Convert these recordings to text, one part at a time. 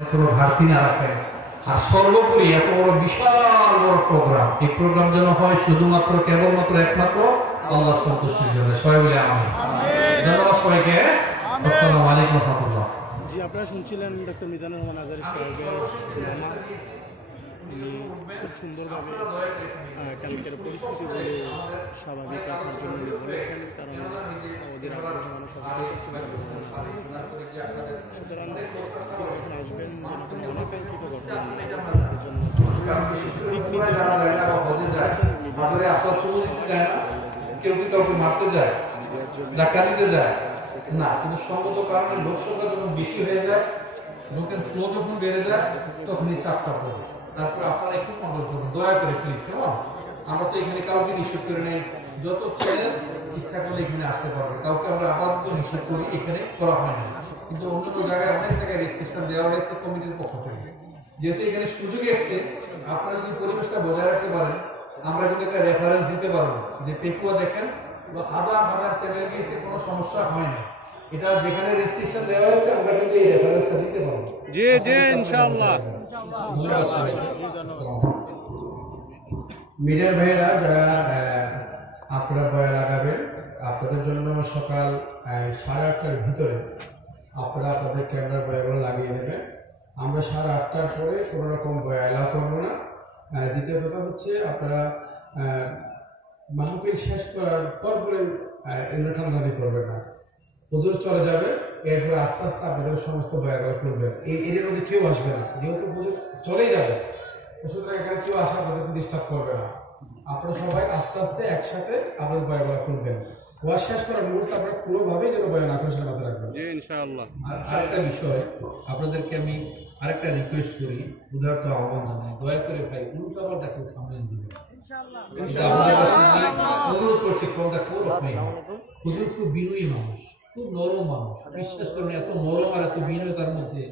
কোনো ঘাটতি না রাখেন। আর সর্বোপরি এত বড় বিশাল বড় প্রোগ্রাম, এই প্রোগ্রাম যেন হয় শুধুমাত্র কেবলমাত্র একমাত্র আল্লাহ সন্তুষ্টির জন্য। সবাই বলে আমিন। ধন্যবাদ সবাইকে। আসসালামু আলাইকুম ওয়া রাহমাতুল্লাহ। জি, আপনারা শুনছিলেন ডক্টর মিজানুর রহমান আজহারী সাহেবের নামা। খুব সুন্দরভাবে কালকের পরিস্থিতি বলে স্বাভাবিক রাখার জন্য বলেছেন, কারণ ওদের আগ্রহ মানুষ সুতরাং এখন আসবেন যেন অনাকাঙ্ক্ষিত ঘটনা কেউ কি কাউকে মারতে যায়, ধাক্কা দিতে যায় না, কিন্তু সঙ্গত কারণে লোক সংখ্যা যখন বেশি হয়ে যায়, লোকের ফ্লো যখন বেড়ে যায়, তখন এই চাপটা পড়ে। তারপরে আপনারা একটু কন্ট্রোল করুন দয়া করে প্লিজ। কেমন, আমরা তো এখানে কাউকে নিষেধ করে নেই, যত ছেলে ইচ্ছা করলে এখানে আসতে পারবে, কাউকে আমরা আপাতত নিষেধ করি এখানে করা হয় না। কিন্তু অন্য জায়গায় অনেক জায়গায় রেজিস্ট্রেশন দেওয়া হয়েছে কমিটির পক্ষ থেকে। যেহেতু এখানে সুযোগ এসছে, আপনারা যদি পরিবেশটা বজায় রাখতে পারেন, আমরা কিন্তু একটা রেফারেন্স দিতে পারবো যে পেকুয়া দেখেন হাজার হাজার চ্যানেল গিয়েছে, কোনো সমস্যা হয় না। এটা যেখানে রেস্ট্রিকশন দেওয়া হয়েছে আমরা কিন্তু এই রেফারেন্সটা দিতে পারবো। জি জি ইনশাআল্লাহ। মিডিয়ার ভাইয়েরা যারা আপনারা বয়া লাগাবেন, আপনাদের জন্য সকাল 8:30টার ভিতরে আপনারা আপনাদের ক্যামেরার বয়াগুলো লাগিয়ে দেবেন। আমরা 8:30টার পরে কোনো রকম বয়া এলাও করবো না। দ্বিতীয় কথা হচ্ছে, আপনারা মাহফিল শেষ করার পর বলে এগুলো ঠান্ডানি করবেন না। হুজুর চলে যাবে, এরপরে আস্তে আস্তে আপনাদের সমস্ত বয়াগুলো করবেন। এর মধ্যে কেউ আসবে না, যেহেতু হুজুর চলেই যাবে, সুতরাং এখানে কেউ আসা আপনাদেরকে ডিস্টার্ব করবে না। আপনারা সবাই আস্তে আস্তে একসাথে আপনাদের বয়াগুলো করবেন। ওয়াজ শেষ করার মুহূর্তে আপনারা পুরোভাবেই যেন বয়া না করে মাথায় রাখবেন। জি ইনশাআল্লাহ। আরেকটা বিষয়, আপনাদেরকে আমি আরেকটা রিকোয়েস্ট করি, উদারত আহ্বান জানাই, দয়া করে ভাই উল্টো আবার দেখো থামলেন দিবেন অনুরোধ করছি। হুজুর খুব বিনয়ী মানুষ, খুব নরম মানুষ, বিশ্বাস করেন এত নরম আর এত বিনয়তার মধ্যে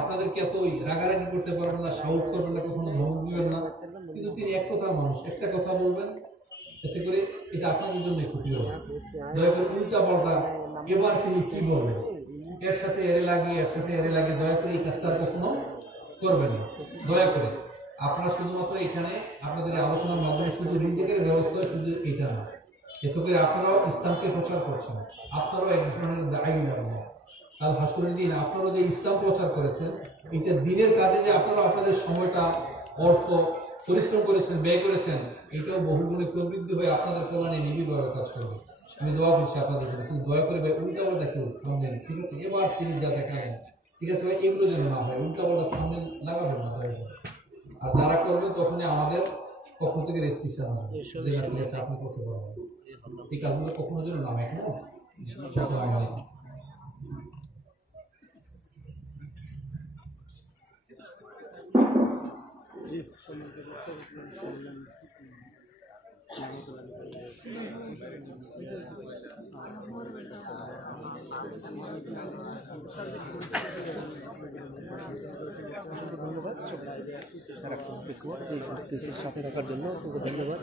আপনাদেরকে এত রাগারাগি করতে পারবেন না, সাউট করবেন না, কখনো ধমক দিবেন না, কিন্তু তিনি এক কথার মানুষ, একটা কথা বলবেন, এতে করে এটা আপনাদের জন্য ক্ষতি হবে। দয়া করে উল্টা পাল্টা এবার তিনি কি বলবেন, এর সাথে এরে লাগিয়ে এর সাথে এরে লাগিয়ে দয়া করে এই কাজটা কখনো করবেন না। দয়া করে আপনারা শুধুমাত্র এখানে আপনাদের আলোচনার মাধ্যমে শুধু রিজিকের ব্যবস্থা শুধু এটা না, এতে করে আপনারাও ইসলামকে প্রচার করছেন, আপনারাও এক ধরনের দায়ী লাগবে। কাল হাসরের দিন আপনারাও যে ইসলাম প্রচার করেছেন, এটা দিনের কাজে যে আপনারা আপনাদের সময়টা, অর্থ পরিশ্রম করেছেন, ব্যয় করেছেন, এটাও বহুগুণে প্রবৃদ্ধি হয়ে আপনাদের কল্যাণে নিবিড়ভাবে কাজ করবে। আমি দোয়া করছি আপনাদের জন্য, কিন্তু দয়া করে ভাই উল্টাপাল্টা কেউ থামবেন, ঠিক আছে? এবার তিনি যা দেখালেন, ঠিক আছে ভাই, এগুলো যেন না হয়, উল্টাপাল্টা থামবেন লাগাবেন না দয়া করে। আর যারা করবেন তখনই আমাদের পক্ষ থেকে রেস্ট্রিকশন আসবে, ঠিক আছে, আপনি করতে পারবেন। এই কাজগুলো কখনো যেন না হয়। আসসালামু আলাইকুম। জি ধন্যবাদ সাথে রাখার জন্য ধন্যবাদ।